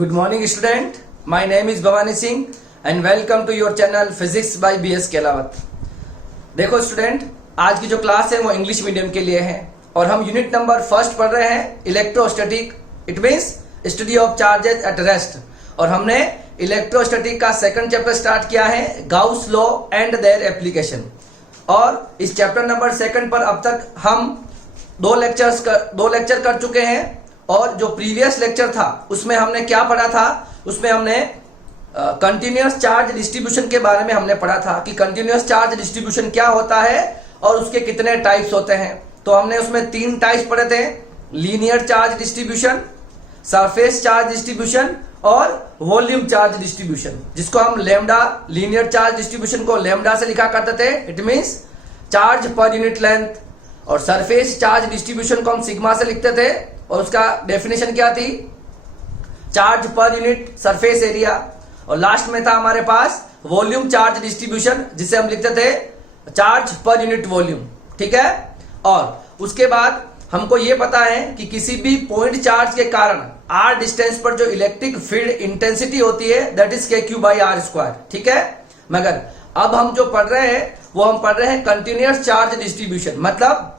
Good morning student. My name is Bhavani Singh and welcome to your channel Physics by BS Kelawat. देखो student, आज की जो class है वो इंग्लिश मीडियम के लिए है और हम यूनिट नंबर फर्स्ट पढ़ रहे हैं electrostatic. It means study of charges at rest. और हमने इलेक्ट्रोस्टैटिक का सेकंड चैप्टर स्टार्ट किया है, Gauss law and their application. और इस चैप्टर नंबर सेकंड पर अब तक हम दो लेक्चर कर चुके हैं। और जो प्रीवियस लेक्चर था उसमें हमने क्या पढ़ा था, उसमें हमने कंटिन्यूअस चार्ज डिस्ट्रीब्यूशन के बारे में हमने पढ़ा था कि कंटिन्यूअस चार्ज डिस्ट्रीब्यूशन क्या होता है और उसके कितने टाइप्स होते हैं। तो हमने उसमें 3 टाइप्स पढ़े थे, linear charge distribution, surface charge distribution और वॉल्यूम चार्ज डिस्ट्रीब्यूशन, जिसको हम लैम्डा, लीनियर चार्ज डिस्ट्रीब्यूशन को लैम्डा से लिखा करते थे, it means charge per unit length. और सरफेस चार्ज डिस्ट्रीब्यूशन को हम सिग्मा से लिखते थे और उसका डेफिनेशन क्या थी, charge per unit surface area. और लास्ट में था हमारे पास वॉल्यूम चार्ज डिस्ट्रीब्यूशन, जिसे हम लिखते the charge per unit volume. ठीक है। और उसके बाद हमको यह पता है कि किसी भी पॉइंट चार्ज के कारण r डिस्टेंस पर जो इलेक्ट्रिक फील्ड इंटेंसिटी होती है दैट इज kq/r²। ठीक है। मगर अब हम जो पढ़ रहे हैं वो हम पढ़ रहे हैं कंटिन्यूअस चार्ज डिस्ट्रीब्यूशन। मतलब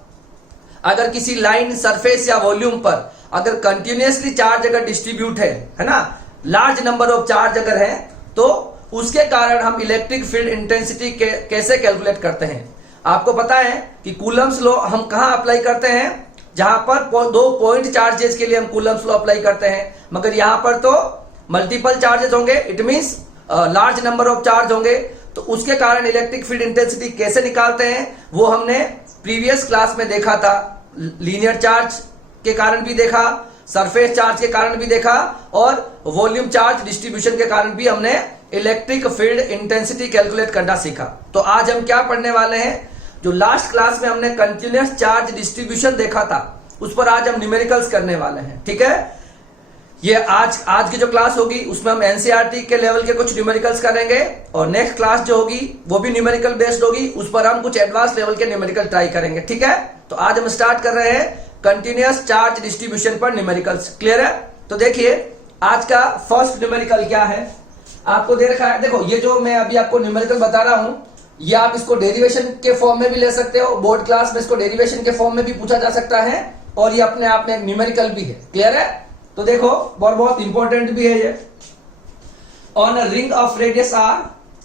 अगर किसी लाइन, सरफेस या वॉल्यूम पर अगर कंटिन्यूअसली चार्ज अगर डिस्ट्रीब्यूट है ना, लार्ज नंबर ऑफ चार्ज अगर है, तो उसके कारण हम इलेक्ट्रिक फील्ड इंटेंसिटी कैसे कैलकुलेट करते हैं। आपको पता है कि कूलम्स लॉ हम कहां अप्लाई करते हैं, जहां पर 2 पॉइंट चार्जेस के लिए हम कूलम्स लॉ अप्लाई करते हैं। मगर यहां पर तो मल्टीपल चार्जेस होंगे, it means large number of charge होंगे। तो उसके कारण इलेक्ट्रिक फील्ड इंटेंसिटी कैसे निकालते हैं वो हमने प्रीवियस क्लास में देखा था। लीनियर चार्ज के कारण भी देखा, सरफेस चार्ज के कारण भी देखा और वॉल्यूम चार्ज डिस्ट्रीब्यूशन के कारण भी हमने इलेक्ट्रिक फील्ड इंटेंसिटी कैलकुलेट करना सीखा। तो आज हम क्या पढ़ने वाले हैं, जो लास्ट क्लास में हमने कंटिन्यूअस चार्ज डिस्ट्रीब्यूशन देखा था उस पर आज हम न्यूमेरिकल्स करने वाले हैं। ठीक है। ये आज की जो क्लास होगी उसमें हम एनसीईआरटी के लेवल के कुछ न्यूमेरिकल्स करेंगे और नेक्स्ट क्लास जो होगी वो भी न्यूमेरिकल बेस्ड होगी, उस पर हम कुछ एडवांस लेवल के न्यूमेरिकल ट्राई करेंगे। ठीक है। तो आज हम स्टार्ट कर रहे हैं कंटिन्यूअस चार्ज डिस्ट्रीब्यूशन पर न्यूमेरिकल्स। क्लियर है। तो देखिए आज का फर्स्ट न्यूमेरिकल क्या है, आपको दे रखा है। देखो ये जो मैं अभी आपको न्यूमेरिकल बता रहा हूं, ये आप इसको डेरिवेशन के फॉर्म में भी ले सकते हो, बोर्ड क्लास में इसको डेरिवेशन के फॉर्म में भी पूछा जा सकता है और ये अपने आप में न्यूमेरिकल भी है। क्लियर है। तो देखो बहुत इंपॉर्टेंट भी है ये। On a ring of radius r,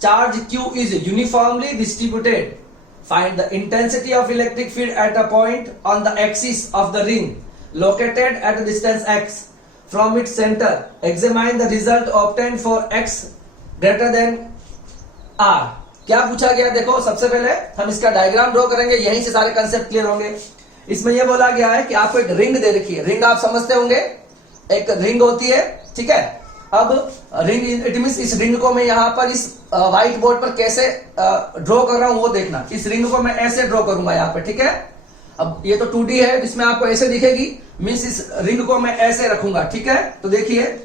charge q is uniformly distributed. Find the intensity of electric field at a point on the axis of the ring located at a distance x from its center. Examine the result obtained for x greater than r. क्या पूछा गया, देखो सबसे पहले हम इसका diagram draw करेंगे, यहीं से सारे कंसेप्ट क्लियर होंगे। इसमें यह बोला गया है कि आपको एक रिंग दे रखी है। रिंग आप समझते होंगे, एक रिंग होती है। ठीक है। अब रिंग, इट मींस इस रिंग को मैं यहां पर इस व्हाइट बोर्ड पर कैसे ड्रॉ कर रहा हूं वो देखना। इस रिंग को मैं ऐसे ड्रॉ करूंगा यहां पे। ठीक है। अब ये तो 2D है, इसमें आपको ऐसे दिखेगी, मींस इस रिंग को मैं ऐसे रखूंगा। ठीक है। तो देखिए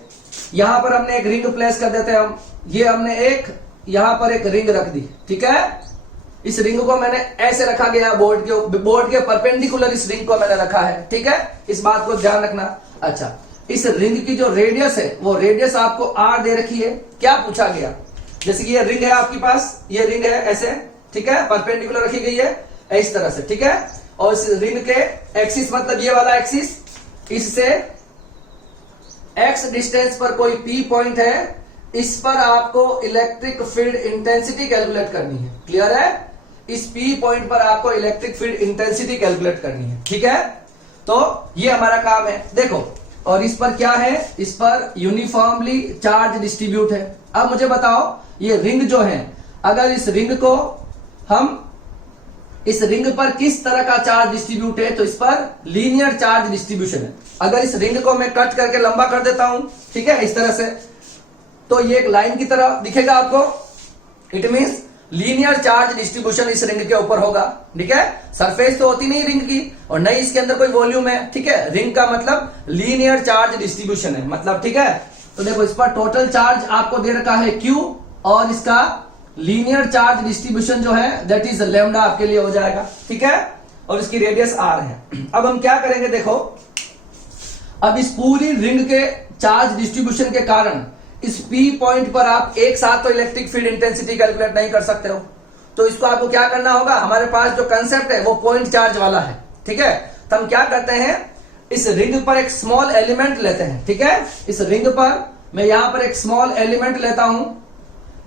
यहां पर हमने एक रिंग प्लेस कर देते हैं हम। ये हमने एक यहां पर एक रिंग रख दी। ठीक है। इस रिंग को मैंने ऐसे रखा गया, बोर्ड के परपेंडिकुलर इस रिंग को मैंने रखा है। ठीक है। इस बात को ध्यान रखना। अच्छा, इस रिंग की जो रेडियस है वो रेडियस आपको r दे रखी है। क्या पूछा गया, जैसे कि ये रिंग है आपके पास, ये रिंग है ऐसे। ठीक है। परपेंडिकुलर रखी गई है इस तरह से। ठीक है। और इस रिंग के एक्सिस, मतलब ये वाला एक्सिस, इससे x डिस्टेंस पर कोई p पॉइंट है, इस पर आपको इलेक्ट्रिक फील्ड इंटेंसिटी कैलकुलेट करनी है। क्लियर है। इस p पॉइंट पर आपको इलेक्ट्रिक फील्ड इंटेंसिटी कैलकुलेट करनी है। ठीक है। तो ये हमारा काम है। देखो, और इस पर क्या है, इस पर यूनिफॉर्मली चार्ज डिस्ट्रीब्यूट है। अब मुझे बताओ ये रिंग जो है, अगर इस रिंग को हम, इस रिंग पर किस तरह का चार्ज डिस्ट्रीब्यूट है, तो इस पर लीनियर चार्ज डिस्ट्रीब्यूशन है। अगर इस रिंग को मैं कट करके लंबा कर देता हूं, ठीक है, इस तरह से, तो ये एक लाइन की तरह दिखेगा आपको। It means linear charge distribution इस रिंग के ऊपर होगा। ठीक है। सरफेस तो होती नहीं रिंग की और नहीं इसके अंदर कोई वॉल्यूम है। ठीक है। रिंग का मतलब लीनियर चार्ज डिस्ट्रीब्यूशन है, मतलब। ठीक है। तो देखो इस पर टोटल चार्ज आपको दे रखा है q और इसका लीनियर चार्ज डिस्ट्रीब्यूशन जो है दैट इज लैम्डा आपके लिए हो जाएगा। ठीक है। और इसकी रेडियस r है। अब हम क्या करेंगे, देखो अब इस पूरी रिंग के चार्ज डिस्ट्रीब्यूशन के कारण इस P पॉइंट पर आप एक साथ तो इलेक्ट्रिक फील्ड इंटेंसिटी कैलकुलेट नहीं कर सकते हो, तो इसको आपको क्या करना होगा, हमारे पास जो कंसेप्ट है वो पॉइंट चार्ज वाला है, ठीक है। तो हम क्या करते हैं, इस रिंग पर एक स्मॉल एलिमेंट लेते हैं, ठीक है। इस रिंग पर मैं यहां पर एक स्मॉल एलिमेंट लेता हूं,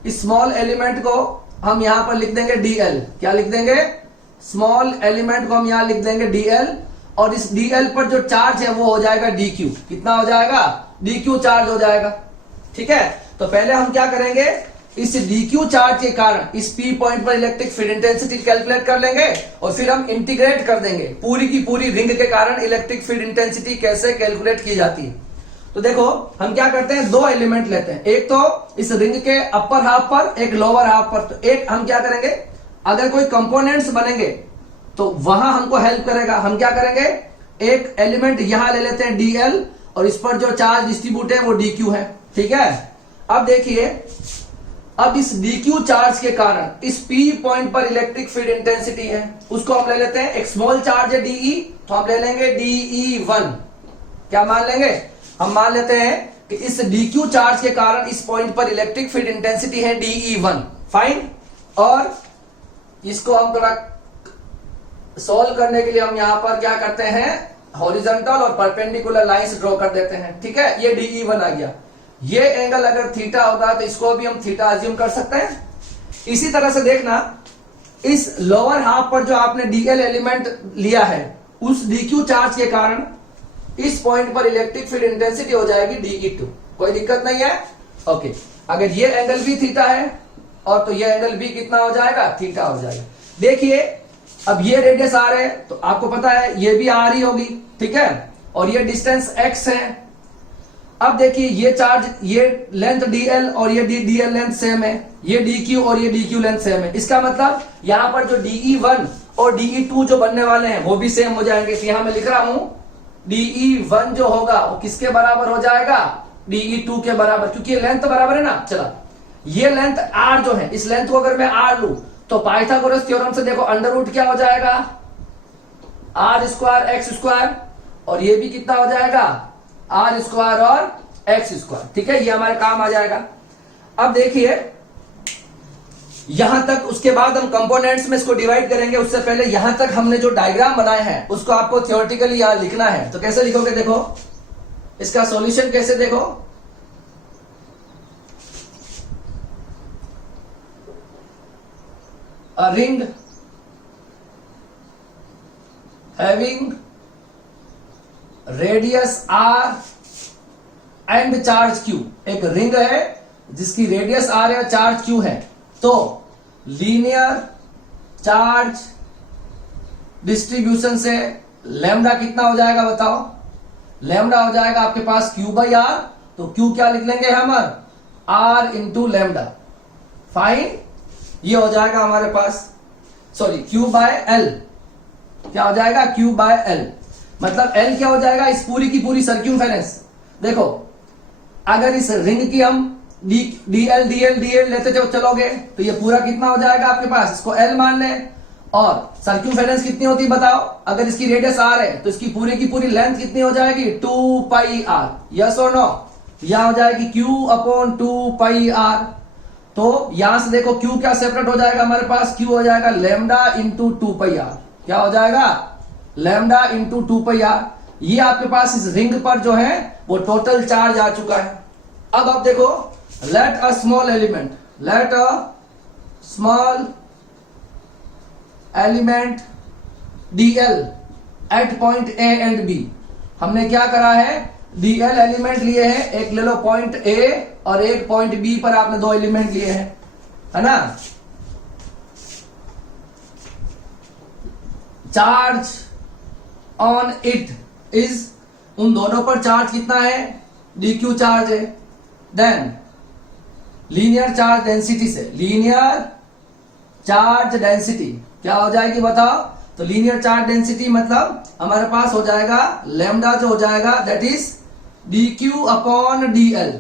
इस स्मॉल एलिमेंट को हम यहां पर लिख देंगे dl। क्या लिख देंगे, स्मॉल एलिमेंट को हम यहां लिख देंगे dl, और इस dl पर जो चार्ज है वो हो जाएगा dq। कितना हो जाएगा, dq चार्ज हो जाएगा, ठीक है। तो पहले हम क्या करेंगे, इस dq चार्ज के कारण इस P पॉइंट पर इलेक्ट्रिक फील्ड इंटेंसिटी कैलकुलेट कर लेंगे, और फिर हम इंटीग्रेट कर देंगे पूरी की पूरी रिंग के कारण इलेक्ट्रिक फील्ड इंटेंसिटी कैसे कैलकुलेट की जाती है। तो देखो हम क्या करते हैं, दो एलिमेंट लेते हैं, एक तो इस रिंग के अपर हाफ पर, एक लोअर हाफ पर। तो एक हम क्या करेंगे, अगर कोई कंपोनेंट्स बनेंगे तो वहां हमको हेल्प करेगा। हम क्या करेंगे, एक एलिमेंट यहां ले लेते हैं dl, और इस पर जो चार्ज डिस्ट्रीब्यूट है वो dq है, ठीक है। अब देखिए, अब इस dq चार्ज के कारण इस P पॉइंट पर इलेक्ट्रिक फील्ड इंटेंसिटी है, उसको हम ले लेते हैं, एक स्मॉल चार्ज है dE, तो हम ले लेंगे dE1। क्या मान लेंगे, हम मान लेते हैं कि इस dq चार्ज के कारण इस पॉइंट पर इलेक्ट्रिक फील्ड इंटेंसिटी है dE1, फाइन। और इसको हम थोड़ा सोल्व करने के लिए हम यहां पर क्या करते हैं, हॉरिजॉन्टल और परपेंडिकुलर लाइंस ड्रॉ कर देते हैं, ठीक है। ये dE1 आ गया, ये एंगल अगर थीटा होगा तो इसको भी हम थीटा अज्यूम कर सकते हैं। इसी तरह से देखना, इस लोअर हाफ पर जो आपने dl एलिमेंट लिया है, उस dq चार्ज के कारण इस पॉइंट पर इलेक्ट्रिक फील्ड इंटेंसिटी हो जाएगी dE2। कोई दिक्कत नहीं है, ओके। अगर ये एंगल भी थीटा है और तो ये एंगल भी कितना हो जाएगा, थीटा हो जाएगा। देखिए अब ये रेडियस r है, तो आपको पता है ये भी r ही होगी, ठीक है, और ये डिस्टेंस x है। अब देखिए ये चार्ज, ये लेंथ dl और ये dl लेंथ सेम है, ये dq और ये dq लेंथ सेम है। इसका मतलब यहां पर जो dE1 और dE2 जो बनने वाले हैं वो भी सेम हो जाएंगे। तो यहां मैं लिख रहा हूं dE1 जो होगा वो किसके बराबर हो जाएगा, dE2 के बराबर, क्योंकि ये लेंथ तो बराबर है ना। चला, ये लेंथ r जो है, इस लेंथ को अगर मैं r लूं तो पाइथागोरस थ्योरम से देखो अंडर रूट क्या हो जाएगा, r स्क्वायर x स्क्वायर, और ये भी कितना हो जाएगा, r स्क्वायर और x स्क्वायर, ठीक है। ये हमारे काम आ जाएगा। अब देखिए यहां तक, उसके बाद हम कंपोनेंट्स में इसको डिवाइड करेंगे। उससे पहले यहां तक हमने जो डायग्राम बनाए हैं उसको आपको थियोरेटिकली यहां लिखना है। तो कैसे लिखोगे, देखो इसका सॉल्यूशन कैसे, देखो a ring having radius r and charge q। एक रिंग है जिसकी रेडियस r है और चार्ज q है, तो लीनियर चार्ज डिस्ट्रीब्यूशन से लैम्डा कितना हो जाएगा, बताओ। लैम्डा हो जाएगा आपके पास q बाई आर, तो q क्या लिख लेंगे हम, r इंटू लैम्डा, फाइन। ये हो जाएगा हमारे पास, सॉरी q बाय एल, क्या हो जाएगा, q बाय एल, मतलब l क्या हो जाएगा, इस पूरी की पूरी सर्क्यूमफेरेंस। देखो अगर इस रिंग की हम dl लेते चलोगे तो ये पूरा कितना हो जाएगा आपके पास, इसको l मान ले, और सर्क्यूमफेरेंस कितनी होती है बताओ। अगर इसकी रेडियस r है तो इसकी पूरी की पूरी लेंथ कितनी हो जाएगी, 2 पाई r, यस और नो। यहां हो जाएगी q अपॉन 2 पाई r। तो यहां से देखो q क्या सेपरेट हो जाएगा हमारे पास, q हो जाएगा लैम्डा इंटू 2 पाई r। क्या हो जाएगा, लैम्डा इंटू 2 पाई r। ये आपके पास इस रिंग पर जो है वो टोटल चार्ज आ चुका है। अब आप देखो, let a small element, let a small element dl at point a and b। हमने क्या करा है, dl एलिमेंट लिए हैं, एक ले लो पॉइंट a और एक पॉइंट b पर आपने दो एलिमेंट लिए हैं, है ना। चार्ज ऑन इट इज, उन दोनों पर चार्ज कितना है, dq चार्ज है। देन लीनियर चार्ज डेंसिटी से, लीनियर चार्ज डेंसिटी क्या हो जाएगी बताओ। तो लीनियर चार्ज डेंसिटी मतलब हमारे पास हो जाएगा लैम्डा, जो हो जाएगा that is dq upon dl।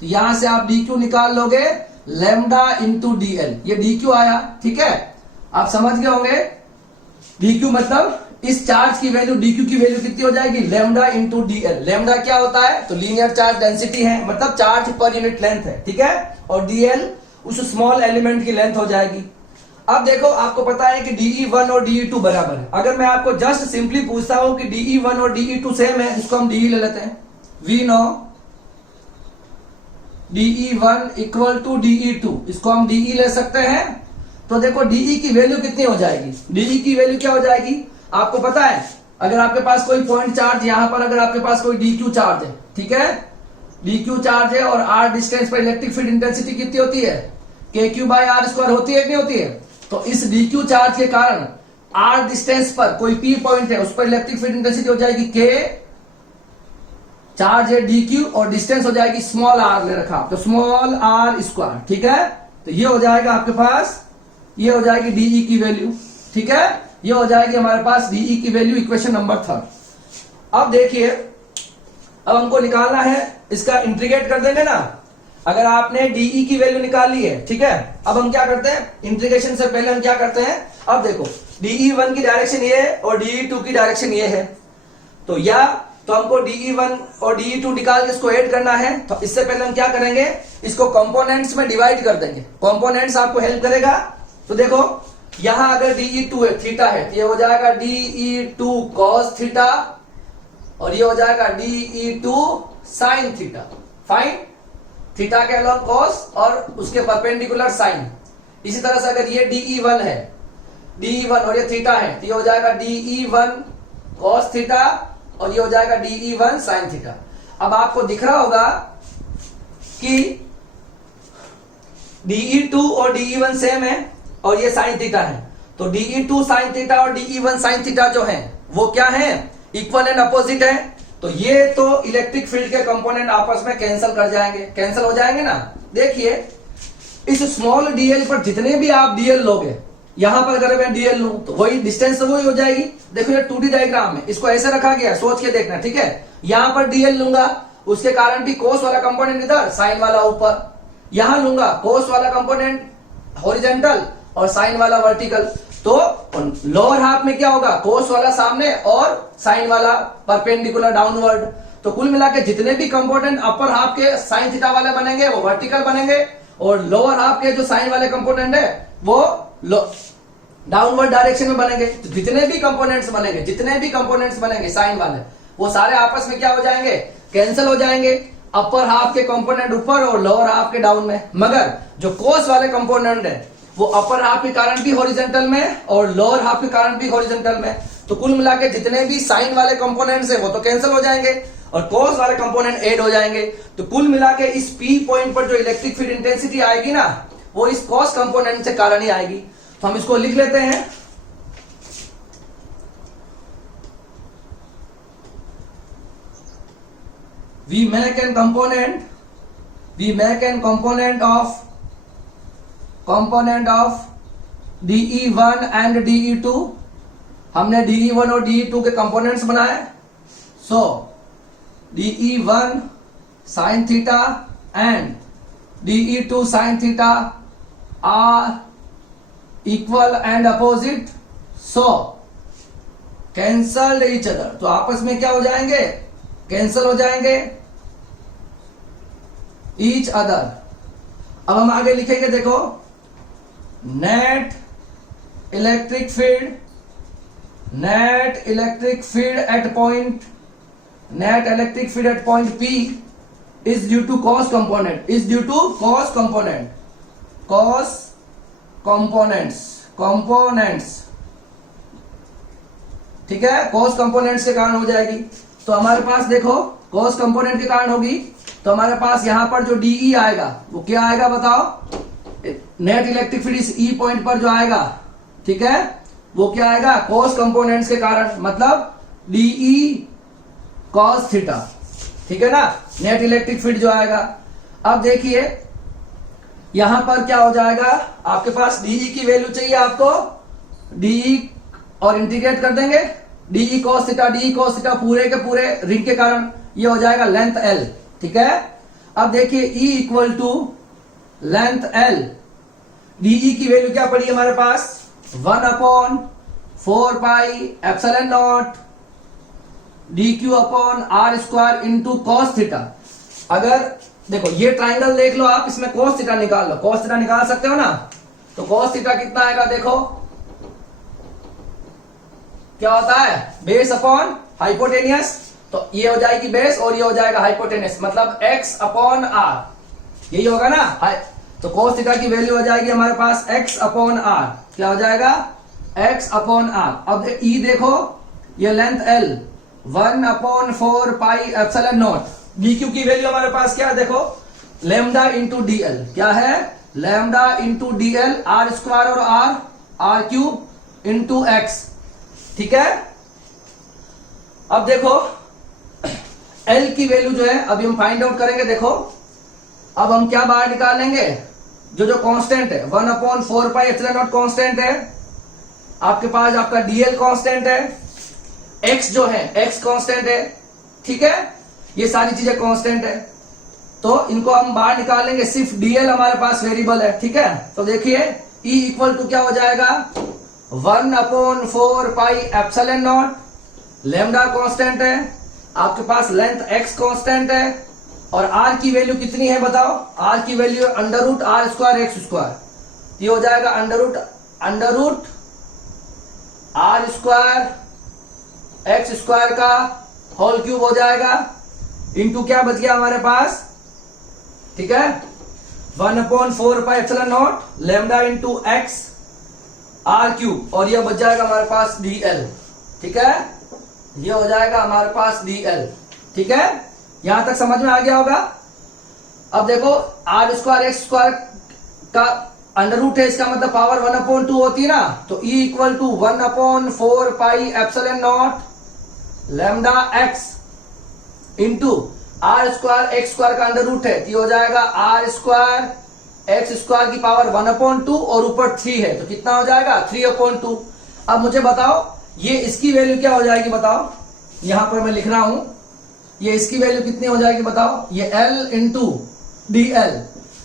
तो यहां से आप dq निकाल लोगे, लैम्डा इंटू dl, ये dq आया, ठीक है। आप समझ गए होंगे, dq मतलब इस चार्ज की वैल्यू dq की वैल्यू कितनी हो जाएगी, लैम्डा इंटू dl। लैम्डा क्या होता है, तो लीनियर चार्ज डेंसिटी है, मतलब चार्ज पर यूनिट लेंथ है, ठीक है। और dl उस स्मॉल एलिमेंट की लेंथ हो जाएगी। अब देखो आपको पता है कि dE1 और dE2 बराबर है। अगर मैं आपको जस्ट सिंपली पूछता हूं कि dE1 और dE2 सेम है, इसको हम dE ले लेते हैं। We know dE1 equal to dE2, इसको हम dE ले सकते हैं। तो देखो dE की वैल्यू कितनी हो जाएगी, dE की वैल्यू क्या हो जाएगी, आपको पता है। अगर आपके पास कोई पॉइंट चार्ज, यहां पर अगर आपके पास कोई dq चार्ज है, ठीक है, dq चार्ज है, और r डिस्टेंस पर इलेक्ट्रिक फील्ड इंटेंसिटी कितनी होती है, kq/r² होती है कि नहीं होती है। तो इस dq चार्ज के कारण r डिस्टेंस पर कोई p पॉइंट है, उस पर इलेक्ट्रिक फील्ड इंटेंसिटी हो जाएगी k, चार्ज है dq और डिस्टेंस हो जाएगी स्मॉल r ले रखा, तो स्मॉल r², ठीक है। तो ये हो जाएगा आपके पास, ये हो जाएगी dE की वैल्यू, ठीक है। ये हो जाएगी हमारे पास dE की वैल्यू, इक्वेशन नंबर 3। अब देखिए, अब हमको निकालना है, इसका इंटीग्रेट कर देंगे ना। अगर आपने dE की वैल्यू निकाल ली है, ठीक है, अब हम क्या करते हैं, इंटीग्रेशन से पहले हम क्या करते हैं, अब देखो dE1 की डायरेक्शन ये है और dE2 की डायरेक्शन ये है। तो या तो हमको dE1 और dE2 निकाल के इसको ऐड करना है। तो इससे पहले हम क्या करेंगे, इसको कंपोनेंट्स में डिवाइड कर देंगे। कंपोनेंट्स आपको हेल्प करेगा। तो देखो यहां अगर dE2 है, थीटा है, तो ये हो जाएगा dE2 cos थीटा, और ये हो जाएगा dE2 sin theta. Fine, theta के अलॉन्ग cos और उसके परपेंडिकुलर sin। इसी तरह से अगर ये dE1 है, dE1 और ये थीटा है, तो ये हो जाएगा dE1 cos थीटा, और ये हो जाएगा dE1 sin थीटा। अब आपको दिख रहा होगा कि dE2 और dE1 सेम है और ये sin थीटा है। तो dE2 sin थीटा और dE1 sin थीटा जो है वो क्या है, इक्वल एंड अपोजिट है। तो ये तो इलेक्ट्रिक फील्ड के कंपोनेंट आपस में कैंसिल कर जाएंगे, कैंसिल हो जाएंगे ना। देखिए इस स्मॉल dl पर जितने भी आप dl लोगे, यहां पर अगर मैं dl लूं तो वही डिस्टेंस तो वही हो जाएगी। देखो ये 2D डायग्राम में इसको ऐसे रखा गया, सोच के देखना, ठीक है। यहां पर dl लूंगा, उसके कारण भी कोस वाला कंपोनेंट इधर, साइन वाला ऊपर। यहां लूंगा कोस वाला कंपोनेंट हॉरिजॉन्टल और साइन वाला वर्टिकल। तो लोअर हाफ में क्या होगा, कोस वाला सामने और साइन वाला परपेंडिकुलर डाउनवर्ड। तो कुल मिला के जितने भी कंपोनेंट अपर हाफ के साइन थीटा वाले बनेंगे वो वर्टिकल बनेंगे, और लोअर हाफ के जो साइन वाले कंपोनेंट है वो डाउनवर्ड डायरेक्शन में बनेंगे। तो जितने भी कंपोनेंट्स बनेंगे साइन वाले, वो सारे आपस में क्या हो जाएंगे, कैंसिल हो जाएंगे। अपर हाफ के कंपोनेंट ऊपर और लोअर हाफ के डाउन में। मगर जो कोस वाले कंपोनेंट है वो अपर हाफ के कारण भी हॉरिजॉन्टल में और लोअर हाफ के कारण भी हॉरिजॉन्टल में। तो कुल मिला के जितने भी साइन वाले कंपोनेंट्स है वो तो कैंसिल हो जाएंगे और कोस वाले कंपोनेंट ऐड हो जाएंगे। तो कुल मिला के इस P पॉइंट पर जो इलेक्ट्रिक फील्ड इंटेंसिटी आएगी ना, वो इस कोस कंपोनेंट से कारण ही आएगी। तो हम इसको लिख लेते हैं, we make an component of dE1 and dE2। हमने dE1 और dE2 के कंपोनेंट्स बनाए। So dE1 sin theta and dE2 sin theta are equal and opposite, so cancelled each other. तो आपस में क्या हो जाएंगे, कैंसल हो जाएंगे ईच अदर। अब हम आगे लिखेंगे, देखो net electric field at point P is due to cos components, ठीक है, cos components के कारण हो जाएगी। तो हमारे पास देखो cos कंपोनेंट के कारण होगी, तो हमारे पास यहां पर जो dE आएगा वो क्या आएगा बताओ, नेट इलेक्ट्रिक फील्ड इस E पॉइंट पर जो आएगा, ठीक है, वो क्या आएगा, cos कंपोनेंट्स के कारण, मतलब dE cos थीटा, ठीक है ना, नेट इलेक्ट्रिक फील्ड जो आएगा। अब देखिए यहां पर क्या हो जाएगा, आपके पास dE की वैल्यू चाहिए आपको, dE और इंटीग्रेट कर देंगे, dE cos थीटा पूरे के पूरे रिंग के कारण ये हो जाएगा लेंथ L, ठीक है। अब देखिए E equal to length L, dE की वैल्यू क्या पड़ी हमारे पास, 1/4 4 pi epsilon naught d q upon r square into cos theta. अगर देखो ये ट्राइंगल देख लो आप, इसमें कॉस थीटा निकाल लो, कॉस थीटा निकाल सकते हो ना, तो कॉस थीटा कितना आएगा देखो, क्या होता है बेस अपॉन हाइपोटेनियस, तो ये हो जाएगी बेस और ये हो जाएगा हाइपोटेनियस, मतलब x अपॉन आर, यही होगा ना। तो cos थीटा की वैल्यू हो जाएगी हमारे पास x अपॉन आर, क्या हो जाएगा x अपॉन आर। अब e देखो, ये length l 1 upon 4 pi epsilon not, dq की वैल्यू हमारे पास क्या है देखो, लैम्डा इंटू dl, क्या है lambda into dl, r square और आर क्यूब इंटू एक्स, ठीक है। अब देखो L की वैल्यू जो है अभी हम फाइंड आउट करेंगे। देखो अब हम क्या बाहर निकालेंगे, जो कांस्टेंट है 1 upon 4 pi epsilon not constant है, आपके पास आपका dl कांस्टेंट है, x जो है x कांस्टेंट है, ठीक है, ये सारी चीजें कांस्टेंट है, तो इनको हम बाहर निकालेंगे, सिर्फ dl हमारे पास वेरिएबल है, ठीक है। तो देखिए E इक्वल टू क्या हो जाएगा 1 upon 4 pi epsilon naught, lambda constant है, आपके पास लेंथ x कांस्टेंट है, और r की वैल्यू कितनी है बताओ, r की value under root r square x square, ये हो जाएगा under root r square x square का होल क्यूब हो जाएगा, इंटू क्या बच गया हमारे पास, ठीक है 1 upon 4 pi epsilon naught lambda into x r cube, और ये बच जाएगा हमारे पास dl, ठीक है, ये हो जाएगा हमारे पास dl, ठीक है, यहां तक समझ में आ गया होगा। अब देखो आर स्क्वायर एक्स स्क्वायर का अंडर रूट है, इसका मतलब पावर 1 अपॉन 2 होती है ना, तो E equal to 1 upon 4 pi epsilon naught lambda x into r square x square का अंडर रूट है, तो ये हो जाएगा आर स्क्वायर एक्स स्क्वायर की पावर 1 अपॉन 2 और ऊपर 3 है, तो कितना हो जाएगा 3 अपॉन 2। अब मुझे बताओ ये इसकी वैल्यू क्या हो जाएगी बताओ, यहां पर मैं लिख रहा हूं, ये इसकी वैल्यू कितनी हो जाएगी बताओ, ये L इंटू dl,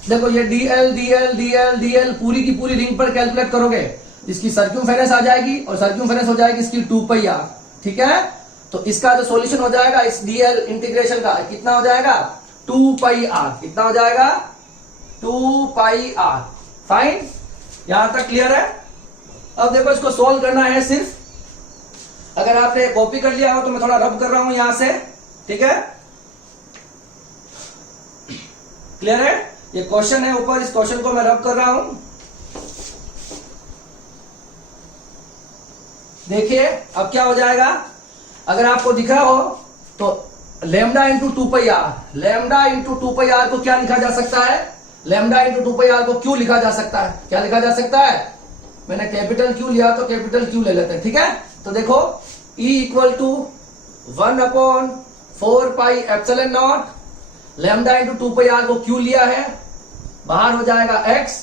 देखो ये dl dl dl dl पूरी की पूरी रिंग पर कैलकुलेट करोगे, इसकी सर्क्यूमफेरेंस आ जाएगी, और सर्क्यूमफेरेंस हो जाएगी इसकी 2 पाई r, ठीक है। तो इसका जो सॉल्यूशन हो जाएगा इस dl इंटीग्रेशन का कितना हो जाएगा 2 पाई r, कितना हो जाएगा 2 पाई r, फाइन, यहां तक क्लियर है। अब देखो इसको सोल्व करना है सिर्फ, अगर आपने कॉपी कर लिया हो तो मैं थोड़ा रब कर रहा हूं यहां से, ठीक है, क्लियर है, ये क्वेश्चन है ऊपर, इस क्वेश्चन को मैं रब कर रहा हूं, देखिए अब क्या हो जाएगा, अगर आपको दिख रहा हो तो lambda into 2 pi r, lambda into 2 pi r को क्या लिखा जा सकता है, लैम्डा इंटू 2 पाई आर को क्यू लिखा जा सकता है, क्या लिखा जा सकता है, मैंने कैपिटल क्यू लिया तो कैपिटल क्यू ले लेते हैं, ठीक है। तो देखो E equal to 1 upon 4 pi epsilon naught lambda into 2 pi r को क्यू लिया है, बाहर हो जाएगा x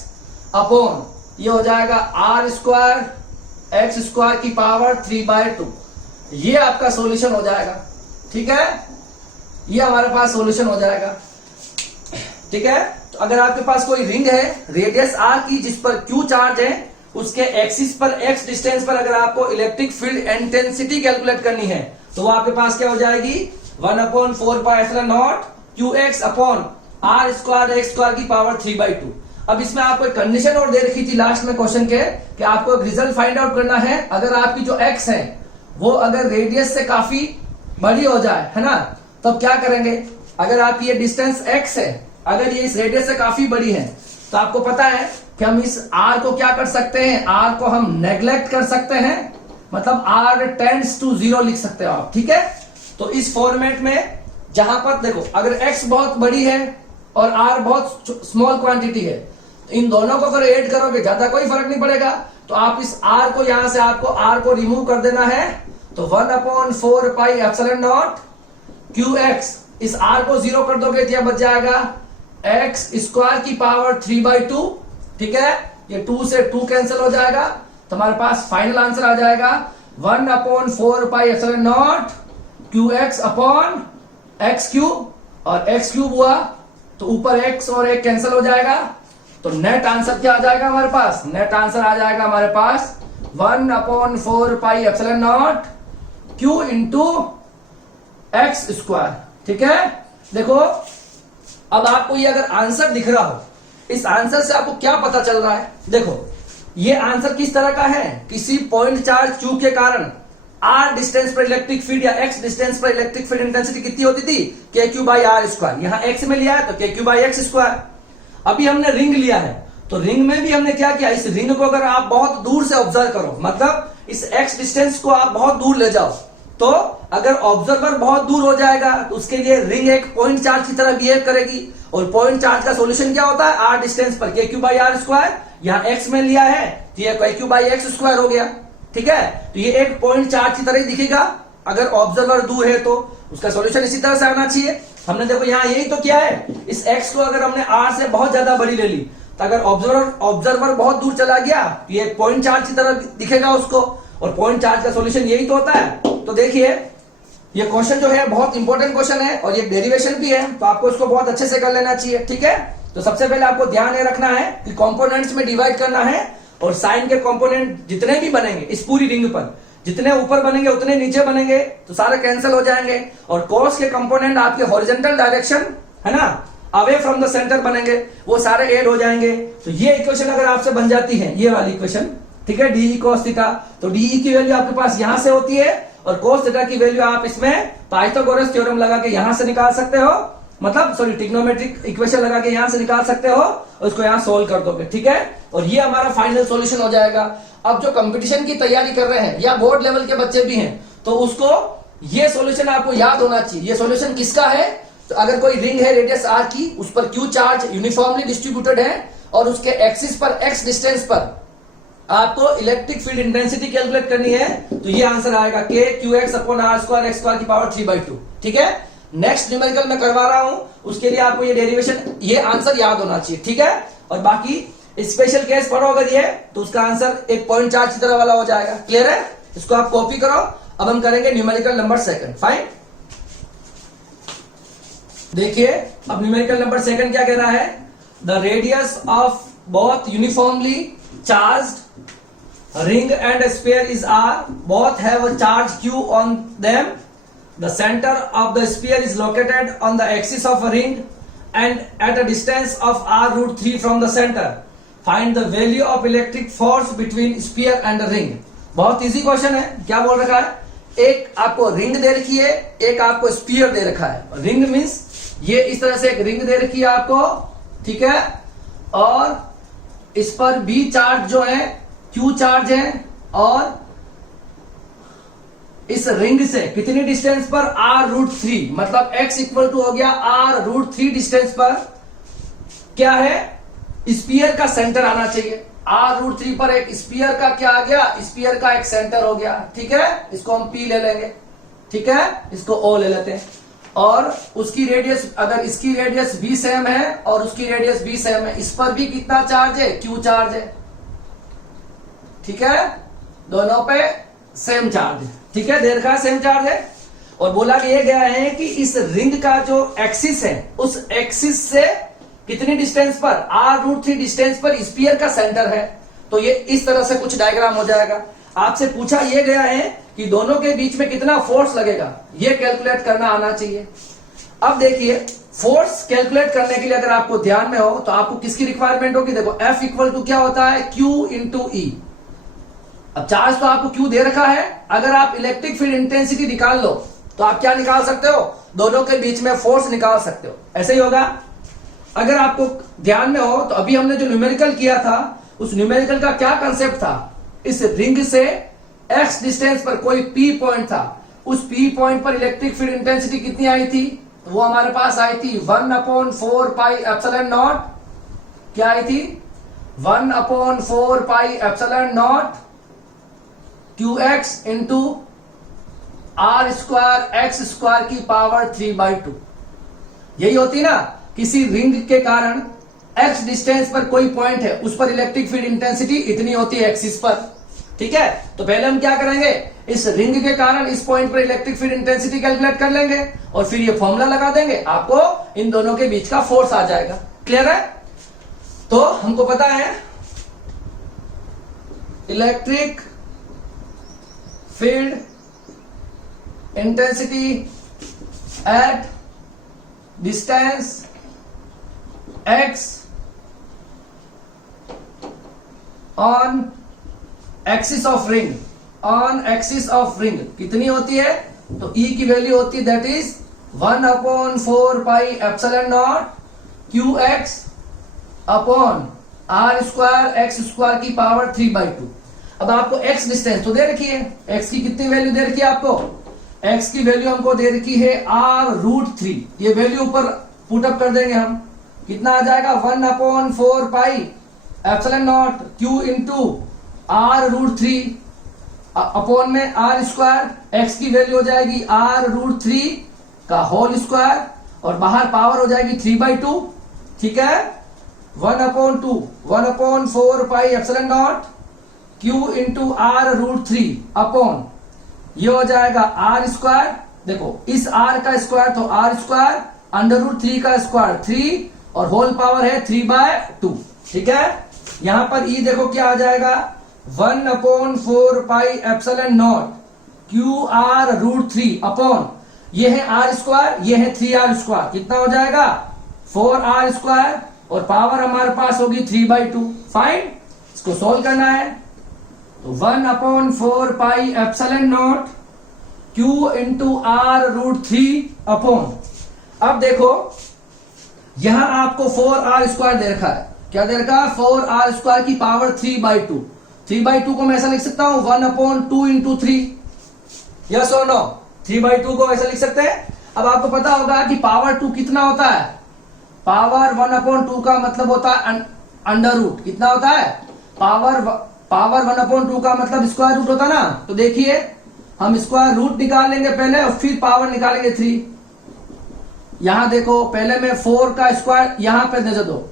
अपॉन ये हो जाएगा आर स्क्वायर एक्स स्क्वायर की पावर 3/2, ये आपका सॉल्यूशन हो जाएगा, ठीक है, ये हमारे पास सॉल्यूशन हो जाएगा, ठीक है। तो अगर आपके पास कोई रिंग है रेडियस r की जिस पर q चार्ज है, उसके एक्सिस पर x डिस्टेंस पर अगर आपको इलेक्ट्रिक फील्ड इंटेंसिटी कैलकुलेट करनी है, तो वो आपके पास क्या हो जाएगी 1 upon 4 pi epsilon naught qx upon r square x square की पावर 3/2। अब इसमें आपको एक कंडीशन और दे रखी थी लास्ट में क्वेश्चन के, कि आपको एक रिजल्ट फाइंड आउट करना है, अगर आपकी जो x है वो अगर रेडियस से काफी बड़ी हो जाए, है ना, तब तो क्या करेंगे, अगर आपकी ये डिस्टेंस x है, अगर ये इस रेडियस से काफी बड़ी है, तो आपको पता है कि हम इस r को क्या कर सकते हैं, r को हम नेग्लेक्ट कर सकते हैं, मतलब r टेंड्स टू 0 लिख सकते हो आप, ठीक है। तो इस फॉर्मेट में जहां पर देखो अगर x बहुत बड़ी है और r बहुत स्मॉल क्वांटिटी है, तो इन दोनों को अगर ऐड करोगे ज्यादा कोई फर्क नहीं पड़ेगा, तो आप इस r को यहां से आपको r को रिमूव कर देना है, तो 1 upon 4 pi epsilon naught qx, इस r को 0 कर दोगे तो यह बच जाएगा एक्स स्क्वायर की पावर 3/2, ठीक है, ये 2 से 2 कैंसिल हो जाएगा, तो हमारे पास फाइनल आंसर आ जाएगा 1 upon 4 pi epsilon naught qx upon x cube, और एक्स क्यूब हुआ तो ऊपर x और 1 कैंसिल हो जाएगा, तो नेट आंसर क्या आ जाएगा हमारे पास, नेट आंसर आ जाएगा हमारे पास 1/4πε0 Q इंटू एक्स स्क्वायर। ठीक है, देखो अब आपको ये अगर आंसर दिख रहा हो, इस आंसर से आपको क्या पता चल रहा है? देखो ये आंसर किस तरह का है, किसी पॉइंट चार्ज Q के कारण r डिस्टेंस पर इलेक्ट्रिक फील्ड या x डिस्टेंस पर इलेक्ट्रिक फील्ड इंटेंसिटी कितनी होती थी, KQ/r²। यहां x में लिया है तो KQ/x²। अभी हमने रिंग लिया है, तो रिंग में भी हमने क्या किया, इस रिंग को अगर आप बहुत दूर से ऑब्जर्व करो, मतलब इस x डिस्टेंस को आप बहुत दूर ले जाओ, तो अगर ऑब्जर्वर बहुत दूर हो जाएगा तो उसके लिए रिंग एक पॉइंट चार्ज की तरह बिहेव करेगी, और पॉइंट चार्ज का सॉल्यूशन क्या होता है, r डिस्टेंस पर KQ/r²। यहां x में लिया है तो ये KQ/x² हो गया। ठीक है, तो ये एक पॉइंट चार्ज की तरह ही दिखेगा, अगर ऑब्जर्वर दूर है तो उसका सॉल्यूशन इसी तरह से आना चाहिए। हमने देखो यहां यही तो किया है, इस x को अगर हमने r से बहुत ज्यादा बड़ी ले ली, तो अगर ऑब्जर्वर बहुत दूर चला गया तो ये एक पॉइंट चार्ज की तरह दिखेगा उसको, और पॉइंट चार्ज का सॉल्यूशन यही तो होता है। तो देखिए ये क्वेश्चन जो है बहुत इंपॉर्टेंट क्वेश्चन है, और ये डेरिवेशन भी है, तो आपको इसको बहुत अच्छे से कर लेना चाहिए। ठीक है, तो सबसे पहले आपको ध्यान ये रखना है कि कंपोनेंट्स में डिवाइड करना है, और साइन के कंपोनेंट जितने भी बनेंगे इस पूरी रिंग पर, जितने ऊपर बनेंगे उतने नीचे बनेंगे, तो सारे कैंसिल हो जाएंगे, और कॉस के कंपोनेंट आपके हॉरिजॉन्टल डायरेक्शन है ना, अवे फ्रॉम द सेंटर बनेंगे, वो सारे ऐड हो जाएंगे। तो ये इक्वेशन अगर आपसे बन जाती है, ये वाली इक्वेशन, ठीक है, DE cos थीटा, तो DE की वैल्यू आपके पास यहां से होती है, और cos थीटा की वैल्यू आप इसमें पाइथागोरस थ्योरम लगा के यहां से निकाल सकते हो, मतलब सॉरी ट्रिग्नोमेट्रिक इक्वेशन लगा के यहां से निकाल सकते हो, और उसको यहां सोल्व कर दोगे। ठीक है, और ये हमारा फाइनल सॉल्यूशन हो जाएगा। अब जो कंपटीशन की तैयारी कर रहे हैं या बोर्ड लेवल के बच्चे भी हैं, तो उसको ये सॉल्यूशन आपको याद होना चाहिए। ये सॉल्यूशन किसका है, तो अगर कोई रिंग है रेडियस r की, उस पर Q चार्ज यूनिफॉर्मली डिस्ट्रीब्यूटेड है, और उसके एक्सिस पर x डिस्टेंस पर आपको इलेक्ट्रिक फील्ड इंटेंसिटी कैलकुलेट करनी है, तो ये आंसर आएगा KQx/r²x² 3/2। ठीक है, नेक्स्ट न्यूमेरिकल मैं करवा रहा हूं, उसके लिए आपको ये डेरिवेशन, ये आंसर याद होना चाहिए। ठीक है, और बाकी स्पेशल केस पढ़ो अगर ये, तो उसका आंसर एक पॉइंट चार्ज की तरह वाला हो जाएगा। क्लियर है, इसको आप कॉपी करो। अब हम करेंगे न्यूमेरिकल नंबर सेकंड। फाइन, देखिए अब न्यूमेरिकल नंबर सेकंड क्या कह रहा है, the radius of both uniformly charged ring and a sphere is r, both have a charge q on them. The center of the sphere is located on the axis of a ring and at a distance of r√3 from the center. Find the value of electric force between sphere and the ring. बहुत easy question है। क्या बोल रखा है, एक आपको ring दे रखी है, एक आपको स्पीयर दे रखा है। रिंग मीन्स ये इस तरह से एक रिंग दे रखी है आपको, ठीक है, और इस पर B चार्ज जो है Q चार्ज है, और इस रिंग से कितनी डिस्टेंस पर, r√3, मतलब x इक्वल टू हो गया r√3 डिस्टेंस पर क्या है, स्पीयर का सेंटर आना चाहिए। r√3 पर एक स्पीयर का क्या आ गया, स्पीयर का एक सेंटर हो गया। ठीक है, इसको हम P ले लेंगे, ठीक है, इसको O ले लेते हैं, और उसकी रेडियस, अगर इसकी रेडियस B सेम है और उसकी रेडियस B सेम है, इस पर भी कितना चार्ज है, Q चार्ज है। ठीक है, दोनों पे सेम चार्ज है। ठीक है, देर का सेम चार्ज है, और बोला कि ये गया है कि इस रिंग का जो एक्सिस है, उस एक्सिस से कितनी डिस्टेंस पर, r√3 डिस्टेंस पर स्पीयर का सेंटर है। तो ये इस तरह से कुछ डायग्राम हो जाएगा। आपसे पूछा ये गया है कि दोनों के बीच में कितना फोर्स लगेगा, ये कैलकुलेट करना आना चाहिए। अब देखिए, फोर्स कैलकुलेट करने के लिए अगर आपको ध्यान में हो तो आपको किसकी रिक्वायरमेंट होगी, देखो F इक्वल टू क्या होता है, Q इंटू E। अब चार्ज तो आपको Q दे रखा है, अगर आप इलेक्ट्रिक फील्ड इंटेंसिटी निकाल लो तो आप क्या निकाल सकते हो, दोनों के बीच में फोर्स निकाल सकते हो। ऐसे ही होगा। अगर आपको ध्यान में हो तो अभी हमने जो न्यूमेरिकल किया था, उस न्यूमेरिकल का क्या कंसेप्ट था, इस रिंग से x डिस्टेंस पर कोई P पॉइंट था, उस P पॉइंट पर इलेक्ट्रिक फील्ड इंटेंसिटी कितनी आई थी, तो वो हमारे पास आई थी 1/4πε0। क्या आई थी, 1/4πε0 QX इंटू r²x² की पावर 3/2। यही होती ना, किसी रिंग के कारण x डिस्टेंस पर कोई पॉइंट है, उस पर इलेक्ट्रिक फील्ड इंटेंसिटी इतनी होती है एक्सिस पर। ठीक है, तो पहले हम क्या करेंगे, इस रिंग के कारण इस पॉइंट पर इलेक्ट्रिक फील्ड इंटेंसिटी कैलकुलेट कर लेंगे, और फिर ये फॉर्मूला लगा देंगे, आपको इन दोनों के बीच का फोर्स आ जाएगा। क्लियर है, तो हमको पता है electric field intensity at distance x on axis of ring, on axis of ring कितनी होती है? तो E की वैल्यू होती है that is 1/4πε0 QX upon r² x² की पावर 3/2। अब आपको x डिस्टेंस तो दे रखी है, x की कितनी वैल्यू दे रखी है आपको? x की वैल्यू हमको दे रखी है r√3। ये वैल्यू ऊपर पुटअप कर देंगे हम, कितना आ जाएगा? 1/4πε0 q इंटू r√3 अपॉन में r²। x की वैल्यू हो जाएगी r√3 का होल स्क्वायर और बाहर पावर हो जाएगी 3/2। ठीक है, 1/4πε0 q इंटू r√3 अपॉन ये हो जाएगा r²। देखो इस r का स्क्वायर तो r², √3 का स्क्वायर 3 और होल पावर है 3/2। ठीक है, यहां पर e देखो क्या आ जाएगा? 1/4πε0 QR√3 अपॉन ये है r², ये है 3r², कितना हो जाएगा? 4r² और पावर हमारे पास होगी 3/2। फाइन, इसको सोल्व करना है तो 1/4πε0 q इंटू r√3 अपॉन, अब देखो यहां आपको 4r² दे रखा है, क्या दे रखा? 4r² की पावर 3/2। 3/2 को मैं ऐसा लिख सकता हूं 1/2 इंटू 3, यस और नो? 3/2 को ऐसा लिख सकते हैं। अब आपको पता होगा कि पावर 2 कितना होता है? पावर 1/2 का मतलब होता है अंडर रूट। कितना होता है? पावर 1/2 का मतलब स्क्वायर रूट होता है ना। तो देखिए हम स्क्वायर रूट निकाल लेंगे पहले और फिर पावर निकालेंगे 3। यहां देखो पहले मैं 4 का स्क्वायर यहां पे दे दो,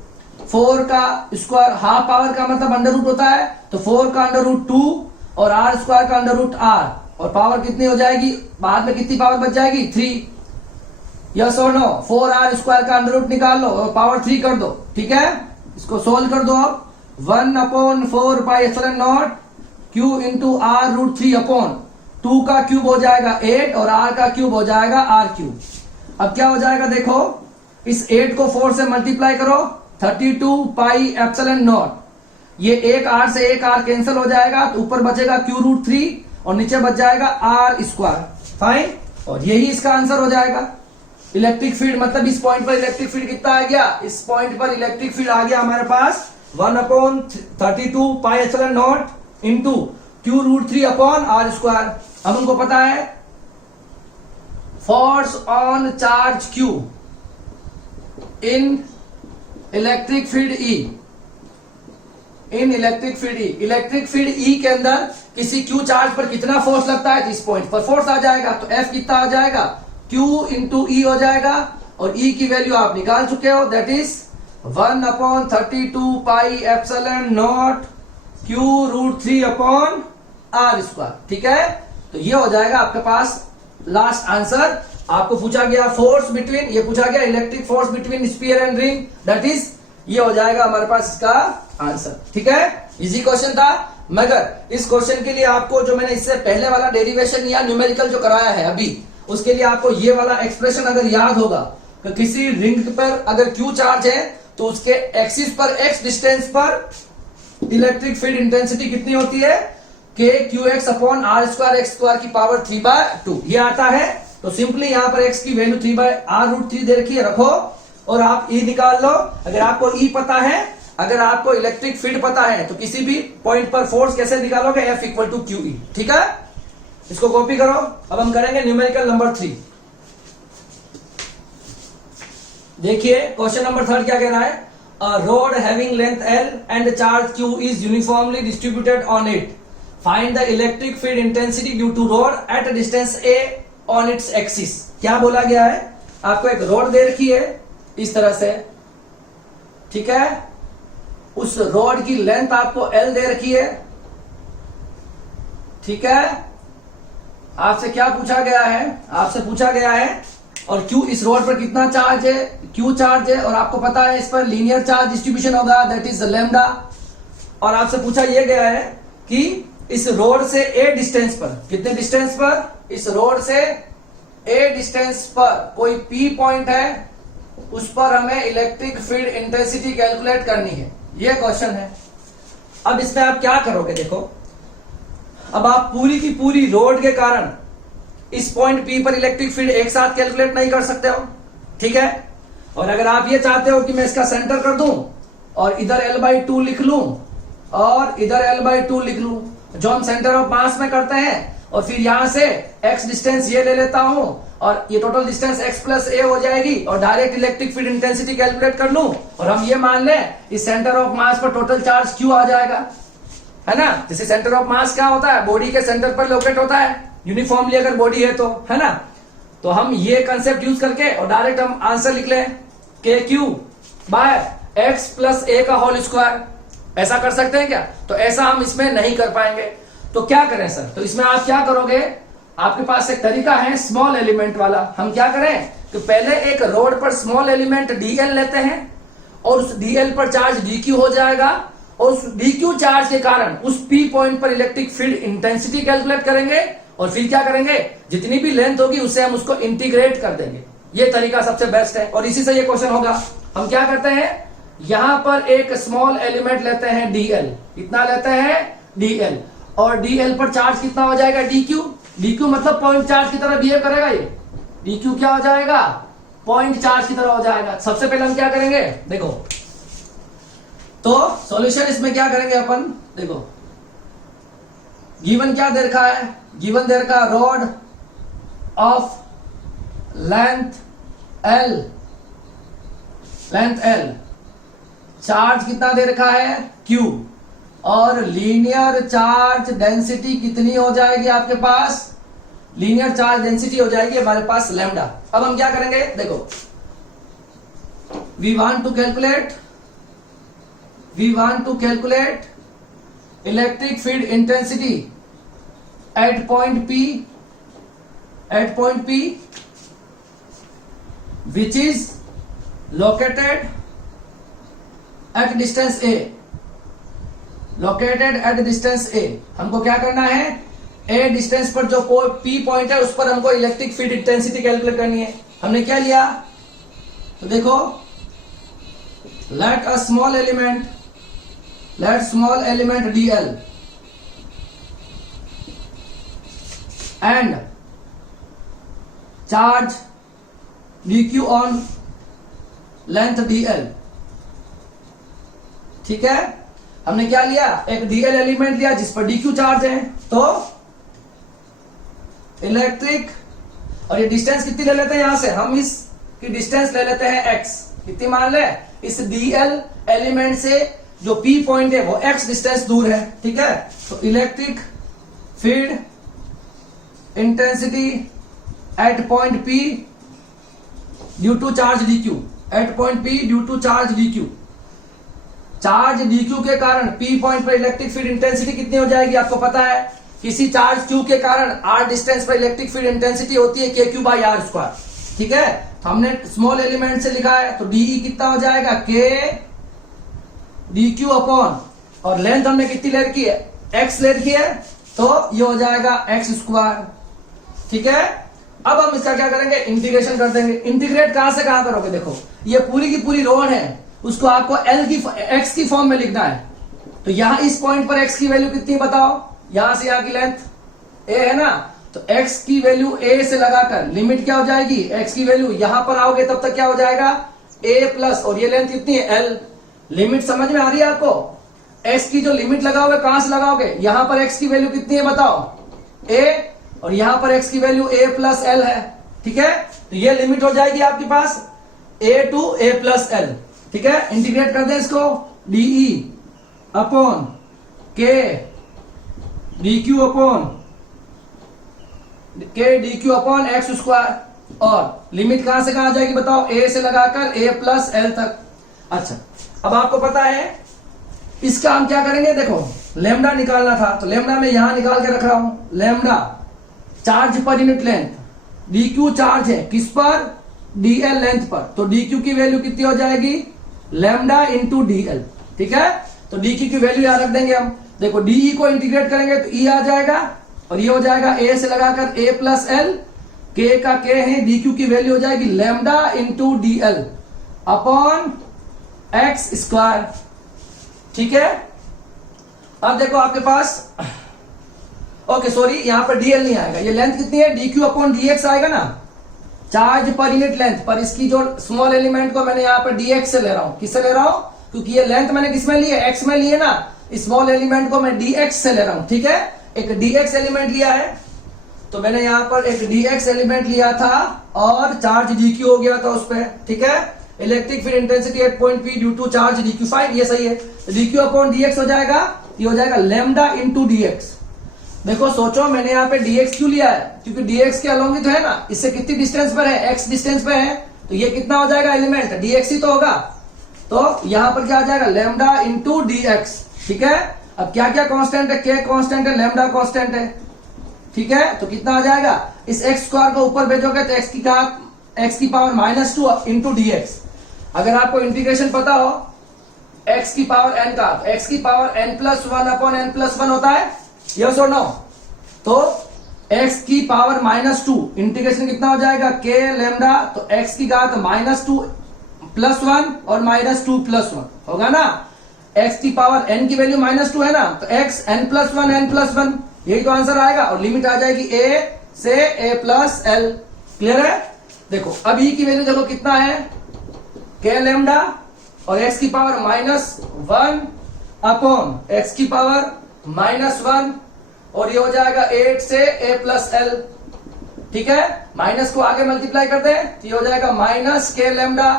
4 का स्क्वायर हाफ पावर का मतलब अंडर रूट होता है, तो 4 का √2 और r² का √r और पावर कितनी हो जाएगी? बाद में कितनी पावर बच जाएगी? 3। यस और नो? 4r² का अंडर रूट निकाल लो और पावर 3 कर दो। ठीक है, इसको सोल्व कर दो। अब 1/4πε0 q इंटू r√3 अपॉन 2 का क्यूब हो जाएगा 8 और r का क्यूब हो जाएगा r³। अब क्या हो जाएगा? देखो इस 8 को 4 से मल्टीप्लाई करो, 32πε0। ये एक r से एक r कैंसिल हो जाएगा तो ऊपर बचेगा q√3 और नीचे बच जाएगा r²। फाइन, और यही इसका आंसर हो जाएगा। इलेक्ट्रिक फील्ड मतलब इस पॉइंट पर इलेक्ट्रिक फील्ड कितना आ गया? इस पॉइंट पर इलेक्ट्रिक फील्ड आ गया हमारे पास 1/32πε0 इंटू q√3 अपॉन r²। अब हमको पता है force on charge q in electric field E, in electric field E, electric field E के अंदर किसी Q चार्ज पर कितना फोर्स लगता है? इस पॉइंट पर फोर्स आ जाएगा तो F कितना आ जाएगा? Q इंटू E हो जाएगा और E की वैल्यू आप निकाल चुके हो, that is 1/32πε0 q√3 upon r²। ठीक है, तो ये हो जाएगा आपके पास लास्ट आंसर। आपको पूछा गया फोर्स बिटवीन, ये पूछा गया electric force between sphere and ring, that is ये हो जाएगा हमारे पास इसका आंसर। ठीक है, इजी क्वेश्चन था, मगर इस क्वेश्चन के लिए आपको जो मैंने इससे पहले वाला डेरिवेशन या न्यूमेरिकल जो कराया है अभी, उसके लिए आपको ये वाला एक्सप्रेशन अगर याद होगा कि किसी रिंग पर अगर Q चार्ज है तो उसके एक्सिस पर x डिस्टेंस पर इलेक्ट्रिक फील्ड इंटेंसिटी कितनी होती है? KQX अपॉन r² x² की पावर 3/2 ये आता है। तो सिंपली यहां पर x की वैल्यू 3/r√3 दे रखी है, रखो और आप E निकाल लो। अगर आपको E पता है, अगर आपको इलेक्ट्रिक फील्ड पता है तो किसी भी पॉइंट पर फोर्स कैसे निकालोगे? F = QE। ठीक है, इसको कॉपी करो। अब हम करेंगे न्यूमेरिकल नंबर 3। देखिए क्वेश्चन नंबर 3 क्या कह रहा है? A rod having length L and charge Q is uniformly distributed on it, find the electric field intensity due to rod at distance A on its axis. क्या बोला गया है? आपको एक रोड दे रखी है इस तरह से, ठीक है, उस रोड की लेंथ आपको L दे रखी है। ठीक है, आपसे क्या पूछा गया है? आपसे पूछा गया है और Q इस रोड पर कितना चार्ज है? Q चार्ज है और आपको पता है इस पर लीनियर चार्ज डिस्ट्रीब्यूशन होगा, दैट इज लैम्डा। और आपसे पूछा यह गया है कि इस रोड से ए डिस्टेंस पर, कितने डिस्टेंस पर, इस रोड से ए डिस्टेंस पर कोई पी पॉइंट है, उस पर हमें इलेक्ट्रिक फील्ड इंटेंसिटी कैलकुलेट करनी है। ये क्वेश्चन है। अब इसमें आप क्या करोगे, देखो अब आप पूरी की पूरी रोड के कारण इस पॉइंट पी पर इलेक्ट्रिक फील्ड एक साथ कैलकुलेट नहीं कर सकते हो, ठीक है। और अगर आप ये चाहते हो कि मैं इसका सेंटर कर दूं और इधर L/2 लिख लूं और इधर L/2 लिख लूं, जो हम सेंटर ऑफ मास में करते हैं, और फिर यहां से x डिस्टेंस ये ले लेता हूं और ये total distance x plus a हो जाएगी और direct electric field intensity calculate कर लूं, और हम ये मान लें इस सेंटर ऑफ मास पर टोटल चार्ज q आ जाएगा, है ना। जैसे सेंटर ऑफ मास क्या होता है, बॉडी के सेंटर पर लोकेट होता है, यूनिफॉर्मली अगर बॉडी है तो, है ना। तो हम ये कंसेप्ट यूज करके और डायरेक्ट हम आंसर लिख लें KQ by x plus a का होल स्क्वायर। ऐसा कर सकते हैं क्या? तो ऐसा हम इसमें नहीं कर पाएंगे। तो क्या करें सर? तो इसमें आप क्या करोगे, आपके पास एक तरीका है स्मॉल एलिमेंट वाला। हम क्या करें कि पहले एक रोड पर स्मॉल एलिमेंट dl लेते हैं और उस dl पर चार्ज dq हो जाएगा, और उस dq चार्ज के कारण उस p पॉइंट पर इलेक्ट्रिक फील्ड इंटेंसिटी कैलकुलेट करेंगे, और फिर क्या करेंगे, जितनी भी लेंथ होगी उससे हम उसको इंटीग्रेट कर देंगे। ये तरीका सबसे बेस्ट है और इसी से ये क्वेश्चन होगा। हम क्या करते हैं, यहां पर एक स्मॉल एलिमेंट लेते हैं dl, कितना लेते हैं dl, और dl पर चार्ज कितना हो जाएगा dq। dq मतलब पॉइंट चार्ज की तरह बिहेव करेगा, ये dq क्या हो जाएगा, पॉइंट चार्ज की तरह हो जाएगा। सबसे पहले हम क्या करेंगे, देखो तो सॉल्यूशन इसमें क्या करेंगे अपन, देखो गिवन क्या दे रखा है, गिवन दे रखा rod of length L, charge कितना दे रखा है Q, और लीनियर चार्ज डेंसिटी कितनी हो जाएगी आपके पास, लीनियर चार्ज डेंसिटी हो जाएगी हमारे पास लैम्डा। अब हम क्या करेंगे, देखो we want to calculate electric field intensity at point P which is located at distance A, हमको क्या करना है, A डिस्टेंस पर जो P पॉइंट है उस पर हमको इलेक्ट्रिक फील्ड इंटेंसिटी कैलकुलेट करनी है। हमने क्या लिया, तो देखो let small element dl and charge dq on length dl, ठीक है। हमने क्या लिया, एक dl एलिमेंट लिया जिस पर dq चार्ज है, तो इलेक्ट्रिक, और ये डिस्टेंस कितनी ले लेते हैं, यहां से हम इसकी डिस्टेंस ले लेते हैं x, कितनी मान ले, इस dl एलिमेंट से जो p पॉइंट है वो x डिस्टेंस दूर है, ठीक है। तो electric field intensity at point P due to charge dq, at point P due to charge dq, charge dq के कारण P पॉइंट पर इलेक्ट्रिक फील्ड इंटेंसिटी कितनी हो जाएगी, आपको पता है किसी चार्ज q के कारण r डिस्टेंस पर इलेक्ट्रिक फील्ड इंटेंसिटी होती है KQ बाई r स्क्वायर, ठीक है। तो हमने स्मॉल एलिमेंट से लिखा है, तो dE कितना हो जाएगा, K dq अपॉन, और लेंथ हमने कितनी ले रखी है, x ले रखी है, तो ये हो जाएगा x स्क्वायर, ठीक है। अब हम इसका क्या करेंगे, इंटीग्रेशन कर देंगे। इंटीग्रेट कहां से कहां करोगे, देखो ये पूरी की पूरी रोड है, उसको आपको x की फॉर्म में लिखना है। तो यहां इस पॉइंट पर x की वैल्यू कितनी बताओ, यहां से यहां की लेंथ a है ना, तो x की वैल्यू a से लगाकर लिमिट क्या हो जाएगी, x की वैल्यू यहां पर आओगे तब तक क्या हो जाएगा a प्लस, और ये लेंथ कितनी है l। लिमिट समझ में आ रही है आपको, x की जो लिमिट लगाओगे कहां से लगाओगे, यहां पर x की वैल्यू कितनी है बताओ a, और यहां पर x की वैल्यू a प्लस l है, ठीक है। तो ये लिमिट हो जाएगी आपके पास a to a plus l, ठीक है। इंटीग्रेट कर दे इसको, dE upon k dq upon x square, और लिमिट कहां से कहां आ जाएगी बताओ, a से लगाकर a प्लस l तक। अच्छा, अब आपको पता है इसका हम क्या करेंगे, देखो लेमडा निकालना था, तो लेमडा में यहां निकाल के रख रहा हूं, lambda charge per unit length, dq charge है किस पर, dl लेंथ पर, तो dq की वैल्यू कितनी हो जाएगी, लेमडा इंटू dl, ठीक है। तो dq की वैल्यू यहां रख देंगे हम, देखो डी को इंटीग्रेट करेंगे तो ई आ जाएगा और ये हो जाएगा ए से लगाकर ए प्लस एल, के का के है, डी क्यू की वैल्यू हो जाएगी lambda into D L upon x square. ठीक है, अब देखो आपके पास ओके सॉरी यहां पर डीएल नहीं आएगा, ये लेंथ कितनी है D q upon D x आएगा ना, चार्ज पर यूनिट लेंथ, पर इसकी जो स्मॉल एलिमेंट को मैंने यहाँ पर dx से ले रहा हूं। किससे ले रहा हूं? क्योंकि ये लेंथ मैंने किसमें ली है, x में ली है ना, स्मॉल एलिमेंट को मैं dx से ले रहा हूं। ठीक है, एक dx एलिमेंट लिया है तो मैंने यहाँ पर एक dx एलिमेंट लिया था और चार्ज dq हो गया था उस पर। ठीक है, electric field intensity at point P due to charge dq find, ये सही है। तो dq अपॉन dx हो जाएगा, ये हो जाएगा लैम्डा इंटू dx। देखो सोचो मैंने यहाँ पे dx क्यों लिया है, क्योंकि dx के अलोंग तो है ना, इससे कितनी डिस्टेंस पर है, x डिस्टेंस पे है, तो ये कितना हो जाएगा एलिमेंट, dx ही तो होगा। तो यहाँ पर क्या आ जाएगा लैम्डा इंटू dx। ठीक है, अब क्या क्या कांस्टेंट है, k कांस्टेंट है, लैम्डा कांस्टेंट है। ठीक है, तो कितना आ जाएगा, इस x स्क्वायर को ऊपर भेजोगे तो x की पावर -2 इंटू dx। अगर आपको इंटीग्रेशन पता हो x की पावर n का, तो x की पावर n+1 अपॉन n+1 होता है, यस और नो। तो x की पावर -2 इंटीग्रेशन कितना हो जाएगा k लैम्डा, तो x की घात -2 +1 और -2 +1 होगा ना, x की पावर n की वैल्यू -2 है ना, तो x n+1 यही तो आंसर आएगा और लिमिट आ जाएगी a से a प्लस एल। क्लियर है? देखो अब e की वैल्यू देखो कितना है, k लैम्डा और x की पावर -1 अपॉन x की पावर -1 और ये हो जाएगा 8 से a प्लस एल। ठीक है, माइनस को आगे मल्टीप्लाई करते हैं तो ये हो जाएगा -k लैम्डा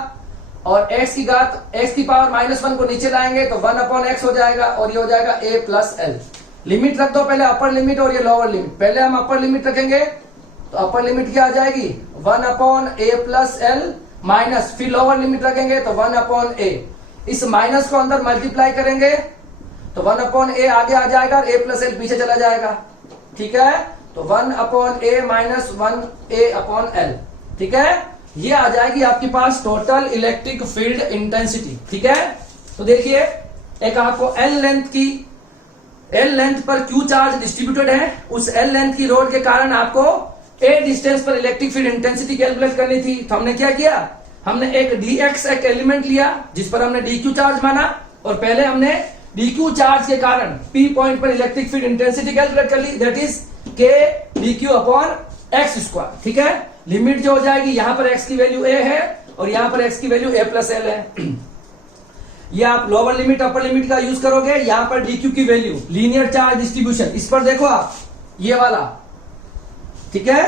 और x की घात, x की पावर -1 को नीचे लाएंगे तो 1 अपॉन x हो जाएगा और ये हो जाएगा a प्लस एल। लिमिट रख दो पहले अपर लिमिट और ये लोअर लिमिट, पहले हम अपर लिमिट रखेंगे तो अपर लिमिट क्या आ जाएगी 1 upon a plus L minus, फिर लोअर लिमिट रखेंगे तो 1 अपॉन a, इस माइनस को अंदर मल्टीप्लाई करेंगे तो 1 अपॉन a आगे आ जाएगा और a प्लस एल पीछे चला जाएगा। ठीक है, तो 1 upon a minus 1a upon L. ठीक है, ये आ जाएगी आपके पास टोटल इलेक्ट्रिक फील्ड इंटेंसिटी। ठीक है, तो देखिए एक आपको L लेंथ पर Q चार्ज डिस्ट्रीब्यूटेड है, उस L लेंथ की रोड के कारण आपको A डिस्टेंस पर इलेक्ट्रिक फील्ड इंटेंसिटी कैलकुलेट करनी थी। तो हमने क्या किया, हमने एक dx एक एलिमेंट लिया जिस पर हमने dq चार्ज माना और पहले हमने dq चार्ज के कारण P पॉइंट पर इलेक्ट्रिक फील्ड इंटेंसिटी कैलकुलेट कर ली, that is k dq upon x square. ठीक है, लिमिट जो हो जाएगी यहाँ पर x की वैल्यू a है और यहाँ पर x की वैल्यू a प्लस एल है। ये आप लोअर लिमिट अपर लिमिट का यूज करोगे, यहाँ पर dq की वैल्यू लीनियर चार्ज डिस्ट्रीब्यूशन, इस पर देखो आप ये वाला। ठीक है,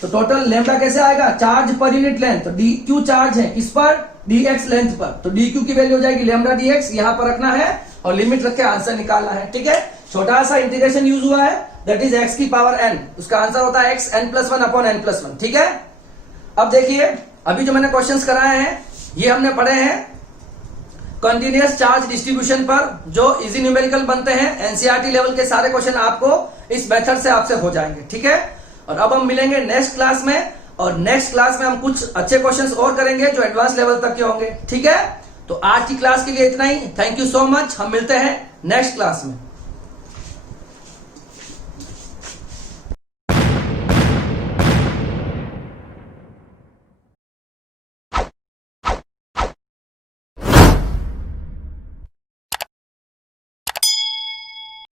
तो टोटल लैम्डा कैसे आएगा, चार्ज पर यूनिट लेंथ, तो dq चार्ज है इस पर dx लेंथ पर, तो dq की वैल्यू हो जाएगी लैम्डा dx, यहाँ पर रखना है और लिमिट रख के आंसर निकालना है। ठीक है, छोटा सा इंटीग्रेशन यूज हुआ है, दैट इज x की पावर n, उसका आंसर होता है x n+1 अपॉन n+1। ठीक है, अब देखिए अभी जो मैंने क्वेश्चंस कराए हैं ये हमने पढ़े हैं कंटिन्यूअस चार्ज डिस्ट्रीब्यूशन पर, जो इजी न्यूमेरिकल बनते हैं, एनसीईआरटी लेवल के सारे क्वेश्चन आपको इस मेथड से आपसे हो जाएंगे। ठीक है, और अब हम मिलेंगे नेक्स्ट क्लास में और नेक्स्ट क्लास में हम कुछ अच्छे क्वेश्चंस और करेंगे जो एडवांस लेवल तक के होंगे। ठीक है, तो आज की क्लास के लिए इतना ही, थैंक यू सो मच, हम मिलते हैं नेक्स्ट क्लास में।